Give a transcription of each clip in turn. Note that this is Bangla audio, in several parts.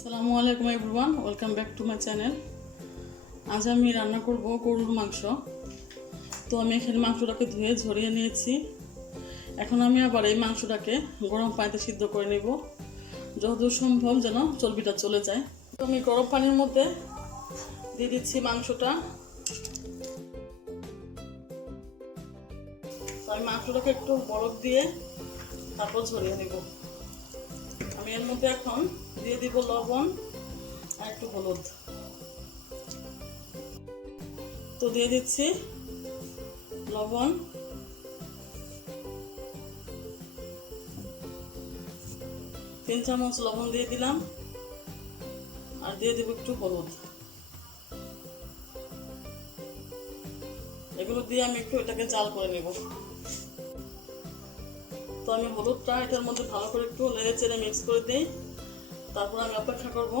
আসসালামু আলাইকুম everyone, welcome back to my channel. আজ আমি রান্না করব গরুর মাংস। তো আমি এখানে মাংসটাকে ধুয়ে ঝরিয়ে নিয়েছি। এখন আমি আবার এই মাংসটাকে গরম পানিতে সিদ্ধ করে নেব, যতদূর সম্ভব যেন চর্বিটা চলে যায়। তো আমি গরম পানির মধ্যে দিয়ে দিচ্ছি মাংসটা। তো আমি মাংসটাকে একটু বরফ দিয়ে তারপর ঝরিয়ে নেব। আমি এর মধ্যে এখন দিয়ে দিব লবণ আর একটু হলুদ। তো দিয়ে দিচ্ছি লবণ, 3 চামচ লবণ দিয়ে দিলাম, আর দিয়ে দেব একটু হলুদ। এগুলো দিয়ে আমি একটু এটাকে জাল করে নেব। তো আমি হলুদটা এটার মধ্যে ভালো করে একটু নেড়ে চেড়ে মিক্স করে দিই। তারপর আমি অপেক্ষা করব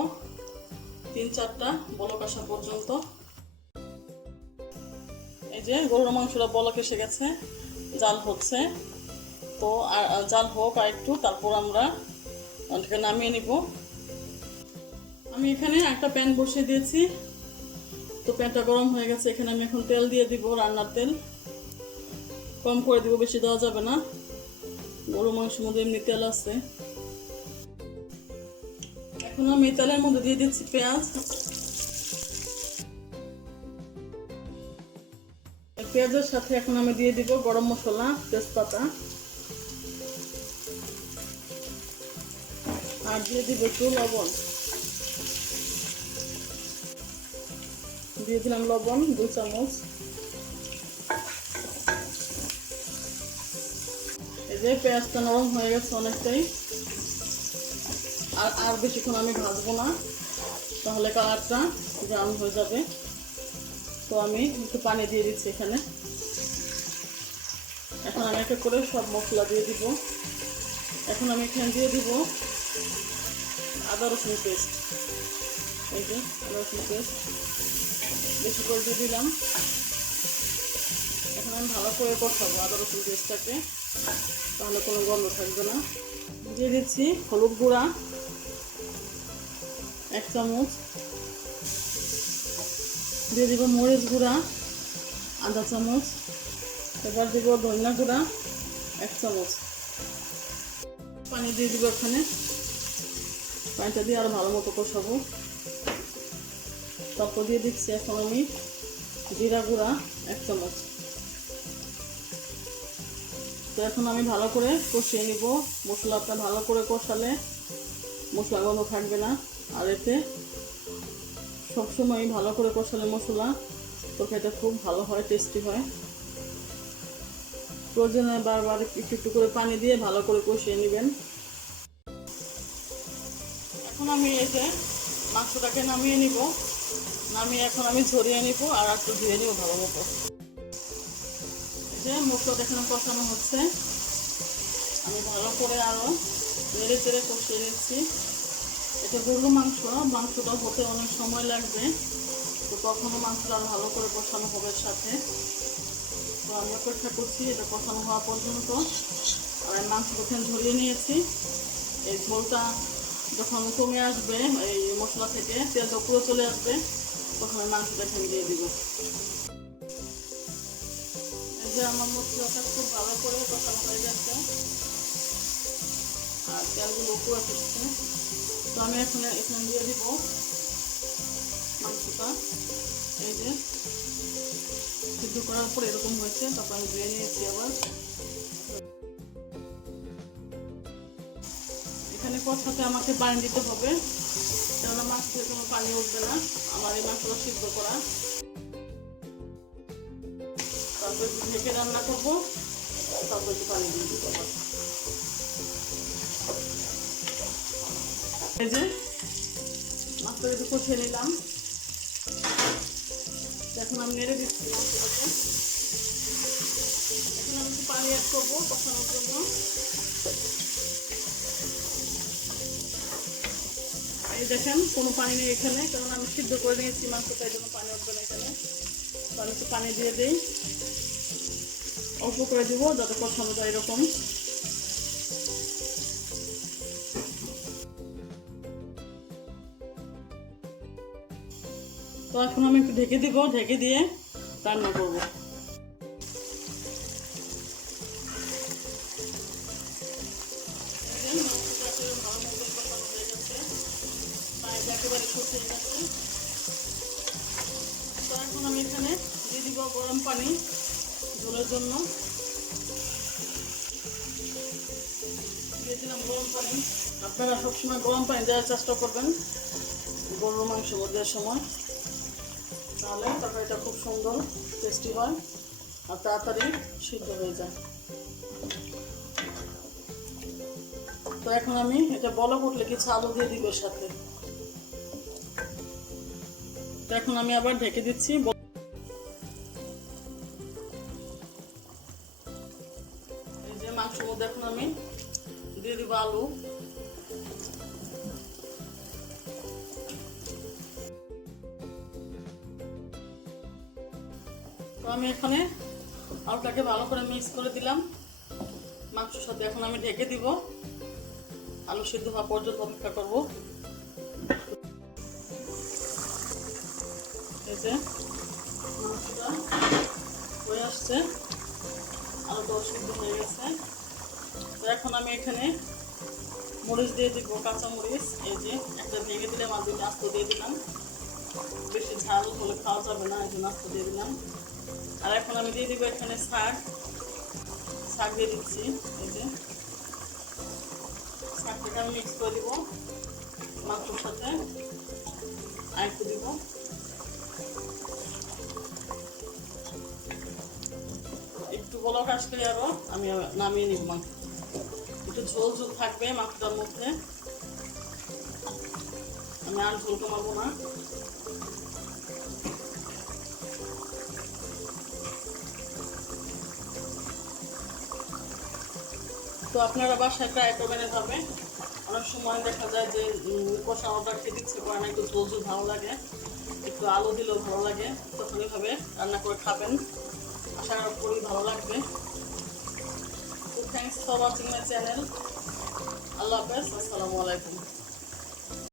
3-4টা বলক আসা পর্যন্ত। এই যে গরুর মাংসটা বলক এসে গেছে, জাল হচ্ছে। তো আর জাল হোক আর একটু, তারপর আমরা ওটাকে নামিয়ে নিব। আমি এখানে একটা প্যান বসিয়ে দিয়েছি। তো প্যানটা গরম হয়ে গেছে। এখানে আমি এখন তেল দিয়ে দিব, রান্নার তেল কম করে দিব, বেশি দেওয়া যাবে না, গরুর মাংসের মধ্যে এমনি তেল আছে। এখন আমি তেলের মধ্যে দিয়ে দিচ্ছি পেঁয়াজ। পেঁয়াজের সাথে এখন আমি দিয়ে দিব গরম মশলা, তেজপাতা, আর দিয়ে দিব একটু লবণ। দিয়ে দিলাম লবণ 2 চামচ। এই যে পেঁয়াজটা নরম হয়ে গেছে অনেকটাই। আর বেশিক্ষণ আমি ভাজবো না, তাহলে কালারটা ব্রাউন হয়ে যাবে। তো আমি একটু পানি দিয়ে দিচ্ছি এখানে। এখন আমি একটা করে সব মশলা দিয়ে দিব। এখন আমি এখানে দিয়ে দিব আদা রসুন পেস্ট। এই যে আদা রসুন পেস্ট বেশি করে দিয়ে দিলাম। এখন আমি ভালো করে কষাবো আদা রসুন পেস্টটাকে, তাহলে কোনো গন্ধ থাকবে না। দিয়ে দিচ্ছি হলুদ গুঁড়া 1 চামচ। দিয়ে দিব মরিচ গুঁড়া আধা চামচ। এবার দিব ধনিয়া গুঁড়া 1 চামচ। পানি দিয়ে দিব এখানে। পানিটা দিয়ে আরো ভালো মতো কষাবো। তারপর দিয়ে দিচ্ছি এখন আমি জিরা গুঁড়া 1 চামচ। তো এখন আমি ভালো করে কষিয়ে নিব। মশলাটা ভালো করে কষালে মশলা গন্ধ থাকবে না। আর এতে সবসময় ভালো করে কষালে মশলা তরকারিটা খুব ভালো হয়, টেস্টি হয়। প্রয়োজনে বারবার একটু একটু করে পানি দিয়ে ভালো করে কষিয়ে নেবেন। এখন আমি এই যে মাংসটাকে নামিয়ে নিব। নামিয়ে এখন আমি ঝরিয়ে নিব আর একটু ধুয়ে নিব ভালো মতো। এই যে মশলাটা এখানে কষানো হচ্ছে। আমি ভালো করে আরও নেড়ে চেড়ে কষিয়ে নিচ্ছি। এটা গরুর মাংসটা হতে অনেক সময় লাগবে। তো তখনও মাংসটা আরও ভালো করে কষানো হবে সাথে। তো আমি অপেক্ষা করছি এটা কষানো হওয়া পর্যন্ত। আর আমি মাংসটা এখানে ঝরিয়ে নিয়েছি। এই ঝোলটা যখন কমে আসবে এই মশলা থেকে, তেলটা পুরো চলে আসবে, তখন আমি মাংসটা এখানে দিয়ে দিব। এই যে আমার মশলাটা খুব ভালো করে কষানো হয়ে যাচ্ছে আর তেলগুলো উপরে আসছে। তো আমি এখানে দিয়ে দিব মাংসটা। এই যে সিদ্ধ করার পর এরকম হয়েছে। তারপর আমি ধুয়ে নিয়েছি আবার। এখানে কষাতে আমাকে পানি দিতে হবে, কেননা মাছ থেকে কোনো পানি উঠবে না। আমার এই মাংসটা সিদ্ধ করা। তারপর একটু ঢেকে রান্না করবো, তারপর একটু পানি দিয়ে দিতে হবে। এই যে মাছটা একটু কষিয়ে নিলাম। এখন আমি নেড়ে দিচ্ছি মাংসটাকে। এখন আমি একটু পানি অ্যাড করবো কষানোর জন্য। এই দেখেন কোনো পানি নেই এখানে, কারণ আমি সিদ্ধ করে নিয়েছি মাংসটা, এই জন্য পানি উঠবে না এখানে। তো আমি একটু পানি দিয়ে দিই, অল্প করে দিব যাতে কষানো যায় এরকম। তো এখন আমি একটু ঢেকে দিব, ঢেকে দিয়ে রান্না করব। একেবারে শুকিয়ে গেছে। তো এখন আমি এখানে দিয়ে দিব গরম পানি ঝোলের জন্য। দিয়ে দিলাম গরম পানি। আপনারা সবসময় গরম পানি দেওয়ার চেষ্টা করবেন গরুর মাংস দেওয়ার সময়, তাহলে তরকারিটা খুব সুন্দর টেস্টি হয় আর তাড়াতাড়ি সিদ্ধ হয়ে যায়। তো এখন আমি এটা বলক উঠলে কিছু আলু দিয়ে দিব এর সাথে। তো এখন আমি আবার ঢেকে দিচ্ছি। এই যে মাংসের মধ্যে এখন আমি দিয়ে দিব আলু। তো আমি এখানে আলুটাকে ভালো করে মিক্স করে দিলাম মাংসের সাথে। এখন আমি ঢেকে দিব, আলু সিদ্ধ হওয়া পর্যন্ত অপেক্ষা করব। এই যে মাংসটা হয়ে আসছে, আলুটাও সিদ্ধ হয়ে গেছে। তো এখন আমি এখানে মরিচ দিয়ে দিব, কাঁচা মরিচ। এই যে একটা ভেঙে দিলাম আর দুটো আস্ত দিয়ে দিলাম, বেশি ঝাল হলে খাওয়া যাবে না, এই জন্য আস্ত দিয়ে দিলাম। আর এখন আমি দিয়ে দিব এখানে শাক দিয়ে দিচ্ছি। এই যে শাকটাকে আমি মিক্স করে দিব মাংসের সাথে, আর একটু দিব। একটু বলক আসলে আরো আমি নামিয়ে নিব মাংস। একটু ঝোল ঝোল থাকবে মাংসটার মধ্যে, আমি আর ঝোল কমাবো না। তো আপনারা বাসায় ট্রাই করবেন এভাবে। অনেক সময় দেখা যায় যে কষানোটা খেতে ইচ্ছে করে না, একটু ঝোল ঝোল ভালো লাগে, একটু আলু দিলেও ভালো লাগে। তখন এভাবে রান্না করে খাবেন, আশা করি ভালো লাগবে। তো thanks for watching my channel. আল্লাহ হাফেজ, আসসালামু আলাইকুম।